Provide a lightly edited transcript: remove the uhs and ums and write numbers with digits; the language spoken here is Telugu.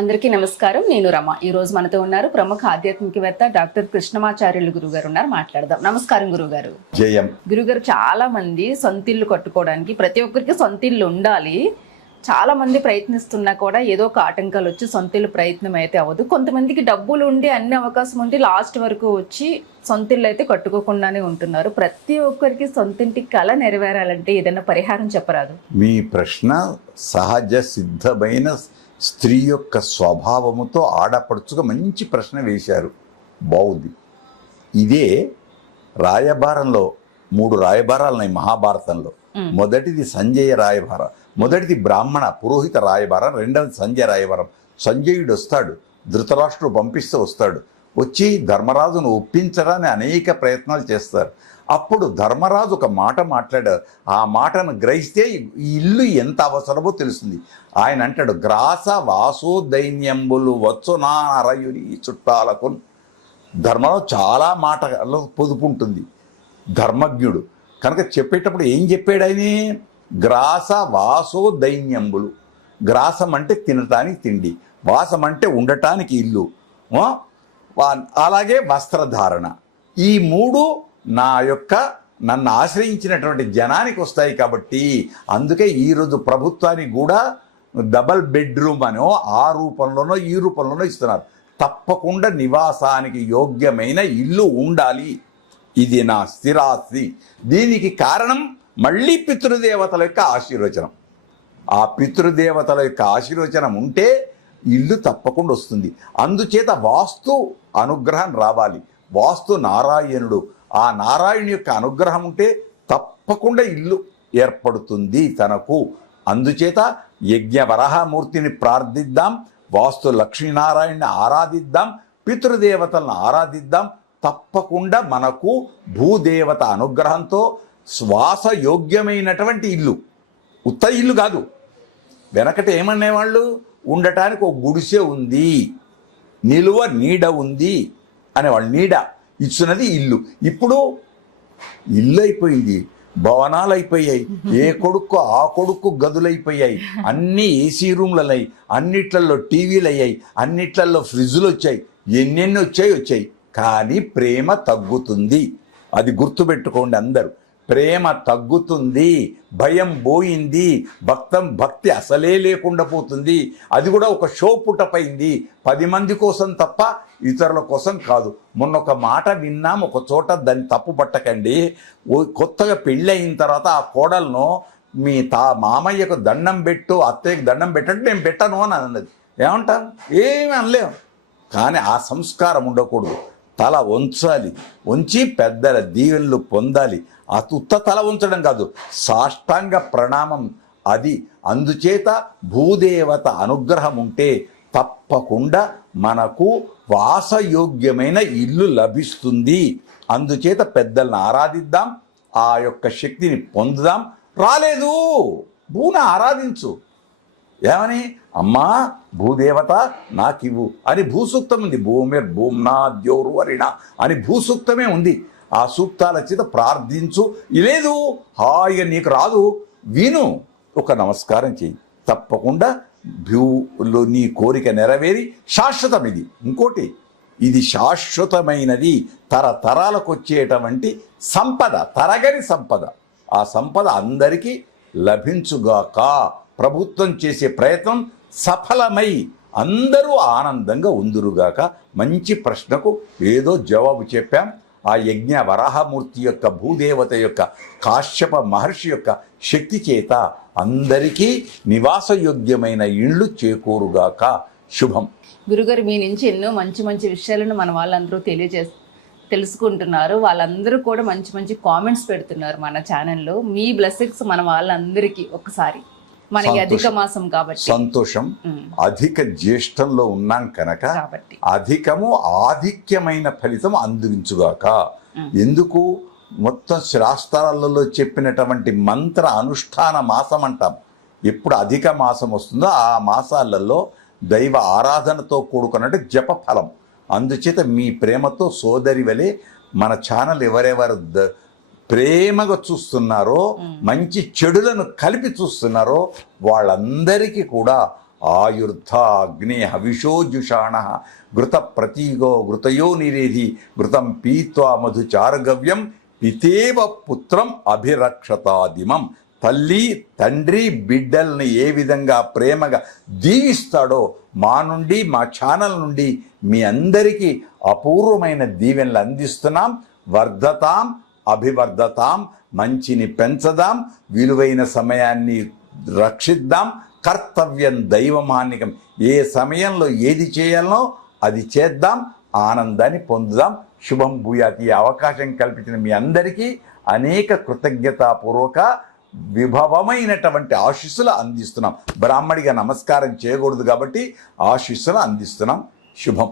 అందరికీ నమస్కారం. నేను రమ. ఈ రోజు మనతో ఉన్నారు ప్రముఖ ఆధ్యాత్మికవేత్త డాక్టర్ కృష్ణమాచార్యులు గురుగారు ఉన్నారు. మాట్లాడదాం. నమస్కారం గురుగారు. జయం. గురుగారు, చాలా మంది సొంతిల్లు కట్టుకోవడానికి ప్రతి ఒక్కరికి సొంతిల్లు ఉండాలి. చాలా మంది ప్రయత్నిస్తున్నా కూడా ఏదో ఒక ఆటంకాలు వచ్చి సొంతిల్లు ప్రయత్నం అయితే అవ్వదు. కొంతమందికి డబ్బులు ఉండి అన్ని అవకాశం ఉండి లాస్ట్ వరకు వచ్చి సొంతిల్లు అయితే కట్టుకోకుండానే ఉంటున్నారు. ప్రతి ఒక్కరికి సొంతింటి కళ నెరవేరాలంటే ఏదైనా పరిహారం చెప్పరాదు? మీ ప్రశ్న సహజ సిద్ధమైన స్త్రీ యొక్క స్వభావముతో ఆడపడుచుగా మంచి ప్రశ్న వేశారు. బాగుంది. ఇదే రాయబారంలో 3 రాయబారాలు ఉన్నాయి మహాభారతంలో. మొదటిది సంజయ రాయబారం, మొదటిది బ్రాహ్మణ పురోహిత రాయబారం, రెండవది సంజయ రాయబారం. సంజయుడు వస్తాడు, ధృతరాష్ట్రుడు పంపిస్తూ వస్తాడు. వచ్చి ధర్మరాజును ఒప్పించడానికి అనేక ప్రయత్నాలు చేస్తారు. అప్పుడు ధర్మరాజు ఒక మాట మాట్లాడారు. ఆ మాటను గ్రహిస్తే ఈ ఇల్లు ఎంత అవసరమో తెలుస్తుంది. ఆయన అంటాడు, గ్రాస వాసో దైన్యంబులు వచ్చునా అరయుని చుట్టాలకు. ధర్మరాజు చాలా మాటలో పొదుపు ఉంటుంది, ధర్మజ్ఞుడు కనుక చెప్పేటప్పుడు ఏం చెప్పాడు ఆయన? గ్రాస వాసో దైన్యంబులు. గ్రాసం అంటే తినటానికి తిండి, వాసం అంటే ఉండటానికి ఇల్లు, అలాగే వస్త్రధారణ. ఈ 3 నన్ను ఆశ్రయించినటువంటి జనానికి వస్తాయి. కాబట్టి అందుకే ఈరోజు ప్రభుత్వానికి కూడా డబల్ బెడ్రూమ్ అనో ఆ రూపంలోనో ఈ రూపంలోనో ఇస్తున్నారు. తప్పకుండా నివాసానికి యోగ్యమైన ఇల్లు ఉండాలి. ఇది నా స్థిరాస్తి. దీనికి కారణం మళ్ళీ పితృదేవతల యొక్క ఆశీర్వచనం. ఆ పితృదేవతల యొక్క ఆశీర్వచనం ఉంటే ఇల్లు తప్పకుండా వస్తుంది. అందుచేత వాస్తు అనుగ్రహం రావాలి. వాస్తు నారాయణుడు, ఆ నారాయణు యొక్క అనుగ్రహం ఉంటే తప్పకుండా ఇల్లు ఏర్పడుతుంది తనకు. అందుచేత యజ్ఞ వరాహమూర్తిని ప్రార్థిద్దాం, వాస్తు లక్ష్మీనారాయణని ఆరాధిద్దాం, పితృదేవతలను ఆరాధిద్దాం. తప్పకుండా మనకు భూదేవత అనుగ్రహంతో శ్వాసయోగ్యమైనటువంటి ఇల్లు, ఉత్త ఇల్లు కాదు. వెనకట ఏమనేవాళ్ళు? ఉండటానికి ఒక గుడిసె ఉంది, నిలువ నీడ ఉంది అనేవాళ్ళు. నీడ ఇచ్చినది ఇల్లు. ఇప్పుడు ఇల్లు అయిపోయింది, భవనాలు అయిపోయాయి. ఏ కొడుకు ఆ కొడుకు గదులైపోయాయి. అన్నీ ఏసీ రూమ్లయ్యాయి, అన్నిట్లలో టీవీలు అయ్యాయి, అన్నిట్లలో ఫ్రిడ్జులు వచ్చాయి, ఎన్నెన్ని వచ్చాయి. కానీ ప్రేమ తగ్గుతుంది. అది గుర్తుపెట్టుకోండి అందరూ. ప్రేమ తగ్గుతుంది, భయం పోయింది, భక్తి అసలే లేకుండా పోతుంది. అది కూడా ఒక షో పుటపైంది, 10 మంది కోసం తప్ప ఇతరుల కోసం కాదు. మొన్న ఒక మాట విన్నాం ఒక చోట, దాన్ని తప్పు పట్టకండి. కొత్తగా పెళ్ళి అయిన తర్వాత ఆ కోడలను మీ మామయ్యకు దండం పెట్టు, అత్తయ్యకు దండం పెట్టండి, నేను పెట్టను అని అన్నది. ఏమంటాం? ఏమి అనలేం. కానీ ఆ సంస్కారం ఉండకూడదు. తల వంచాలి, వంచి పెద్దల దీవెనలు పొందాలి. ఉత్త తల ఉంచడం కాదు, సాష్టాంగ ప్రణామం అది. అందుచేత భూదేవత అనుగ్రహం ఉంటే తప్పకుండా మనకు వాసయోగ్యమైన ఇల్లు లభిస్తుంది. అందుచేత పెద్దలను ఆరాధిద్దాం, ఆ యొక్క శక్తిని పొందుదాం. రాలేదు, భూని ఆరాధించు. ఏమని? అమ్మా భూదేవత నాకివ్వు అని భూసూక్తం ఉంది. భూమ్నా ద్యోర్వరిణ అని భూసూక్తమే ఉంది. ఆ సూక్తాల చేత ప్రార్థించు. లేదు హాయిగా నీకు రాదు, విను, ఒక నమస్కారం చెయ్యి. తప్పకుండా భూలో నీ కోరిక నెరవేరి శాశ్వతం. ఇది ఇంకోటి, ఇది శాశ్వతమైనది, తరతరాలకు వచ్చేటువంటి సంపద, తరగని సంపద. ఆ సంపద అందరికీ లభించుగాక. ప్రభుత్వం చేసే ప్రయత్నం సఫలమై అందరూ ఆనందంగా ఉందురుగాక. మంచి ప్రశ్నకు ఏదో జవాబు చెప్పాం. ఆ యజ్ఞ వరాహమూర్తి యొక్క, భూదేవత యొక్క, కాశ్యప మహర్షి యొక్క శక్తి చేత అందరికీ నివాసయోగ్యమైన ఇళ్ళు చేకూరుగాక. శుభం. గురుగారు, మీ నుంచి ఎన్నో మంచి మంచి విషయాలను మన వాళ్ళందరూ తెలుసుకుంటున్నారు. వాళ్ళందరూ కూడా మంచి మంచి కామెంట్స్ పెడుతున్నారు మన ఛానల్లో. మీ బ్లెస్సింగ్స్ మన వాళ్ళందరికీ ఒకసారి. మనకి అధిక మాసం కాబట్టి సంతోషం. అధిక జ్యేష్ఠంలో ఉన్నాం కనుక అధికము ఆధిక్యమైన ఫలితం అందించుగాక. ఎందుకు? మొత్తం శాస్త్రాలలో చెప్పినటువంటి మంత్ర అనుష్ఠాన మాసం అంటాం. ఎప్పుడు అధిక మాసం వస్తుందో ఆ మాసాలలో దైవ ఆరాధనతో కూడుకున్నట్టు జప ఫలం. అందుచేత మీ ప్రేమతో సోదరి వలె మన ఛానల్ ఎవరెవరు ప్రేమగా చూస్తున్నారో, మంచి చెడులను కలిపి చూస్తున్నారో వాళ్ళందరికీ కూడా ఆయుర్ధ అగ్నే హవిషోజుషాణ ఘృత ప్రతీగో ఘృతయో నిరేధి ఘృతం పీత్వా మధుచారగవ్యం పితేవ పుత్రం అభిరక్షతాదిమం. తల్లి తండ్రి బిడ్డల్ని ఏ విధంగా ప్రేమగా దీవిస్తాడో మా నుండి, మా ఛానల్ నుండి మీ అందరికీ అపూర్వమైన దీవెనలు అందిస్తున్నాం. వర్ధతాం అభివర్ధతాం, మంచిని పెంచదాం, విలువైన సమయాన్ని రక్షిద్దాం. కర్తవ్యం దైవమాన్నికం, ఏ సమయంలో ఏది చేయాలనో అది చేద్దాం, ఆనందాన్ని పొందుదాం. శుభం భూయాత్. ఈ అవకాశం కల్పించిన మీ అందరికీ అనేక కృతజ్ఞతాపూర్వక విభవమైనటువంటి ఆశీస్సులు అందిస్తున్నాం. బ్రాహ్మడిగా నమస్కారం చేయకూడదు కాబట్టి ఆశీస్సులు అందిస్తున్నాం. శుభం.